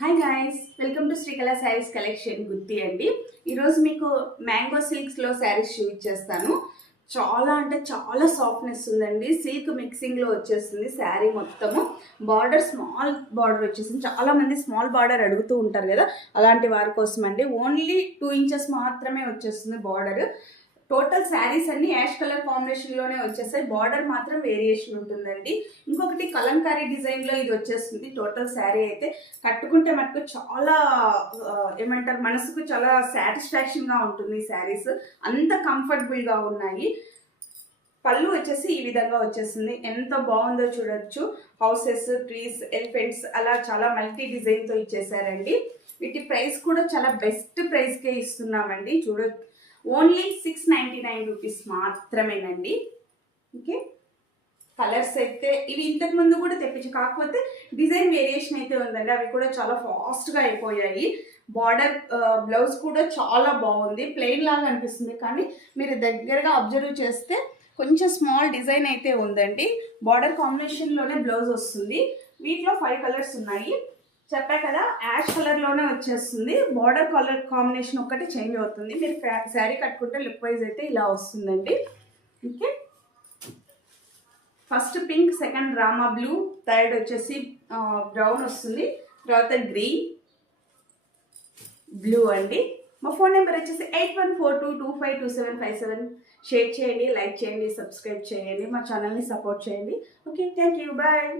Hi guys, welcome to Srikala sarees collection Gutti అండి. ఈరోజు మీకు మ్యాంగో సిల్క్స్లో శారీస్ చూపించేస్తాను. చాలా అంటే చాలా సాఫ్ట్నెస్ ఉందండి. సిల్క్ మిక్సింగ్లో వచ్చేస్తుంది శారీ మొత్తము. బార్డర్ స్మాల్ బార్డర్ వచ్చేసింది. చాలామంది స్మాల్ బార్డర్ అడుగుతూ ఉంటారు కదా, అలాంటి వారి కోసం అండి. ఓన్లీ 2 ఇంచెస్ మాత్రమే వచ్చేస్తుంది బార్డర్. టోటల్ శారీస్ అన్ని యాష్ కలర్ కాంబినేషన్లోనే వచ్చేస్తాయి. బార్డర్ మాత్రం వేరియేషన్ ఉంటుందండి. ఇంకొకటి కలంకారీ డిజైన్లో ఇది వచ్చేస్తుంది. టోటల్ శారీ అయితే కట్టుకుంటే మటుకు చాలా ఏమంటారు, మనసుకు చాలా సాటిస్ఫాక్షన్గా ఉంటుంది. ఈ శారీస్ అంత కంఫర్టబుల్గా ఉన్నాయి. పళ్ళు వచ్చేసి ఈ విధంగా వచ్చేస్తుంది. ఎంత బాగుందో చూడొచ్చు. హౌసెస్, ట్రీస్, ఎలిఫెంట్స్ అలా చాలా మల్టీ డిజైన్తో ఇచ్చేసారండి. వీటి ప్రైస్ కూడా చాలా బెస్ట్ ప్రైస్కే ఇస్తున్నామండి. చూడొచ్చు, ఓన్లీ 699 రూపీస్ మాత్రమేనండి. ఓకే, కలర్స్ అయితే ఇవి ఇంతకు ముందు కూడా తెప్పించి, కాకపోతే డిజైన్ వేరియేషన్ అయితే ఉందండి. అవి కూడా చాలా ఫాస్ట్గా అయిపోయాయి. బార్డర్ బ్లౌజ్ కూడా చాలా బాగుంది. ప్లెయిన్ లాగా అనిపిస్తుంది, కానీ మీరు దగ్గరగా అబ్జర్వ్ చేస్తే కొంచెం స్మాల్ డిజైన్ అయితే ఉందండి. బార్డర్ కాంబినేషన్లోనే బ్లౌజ్ వస్తుంది. వీటిలో 5 కలర్స్ ఉన్నాయి. చెప్పా కదా, యాష్ కలర్లోనే వచ్చేస్తుంది. బార్డర్ కలర్ కాంబినేషన్ ఒక్కటి చేంజ్ అవుతుంది. మీరు శారీ కట్టుకుంటే లుక్ వైజ్ అయితే ఇలా వస్తుందండి. Okay, first pink, second Rama blue, third వచ్చేసి బ్రౌన్ వస్తుంది, తర్వాత గ్రీన్, బ్లూ అండి. మా ఫోన్ నెంబర్ వచ్చేసి 8142252757. షేర్ చేయండి, లైక్ చేయండి, సబ్స్క్రైబ్ చేయండి, మా ఛానల్ని సపోర్ట్ చేయండి. Okay, thank you, bye.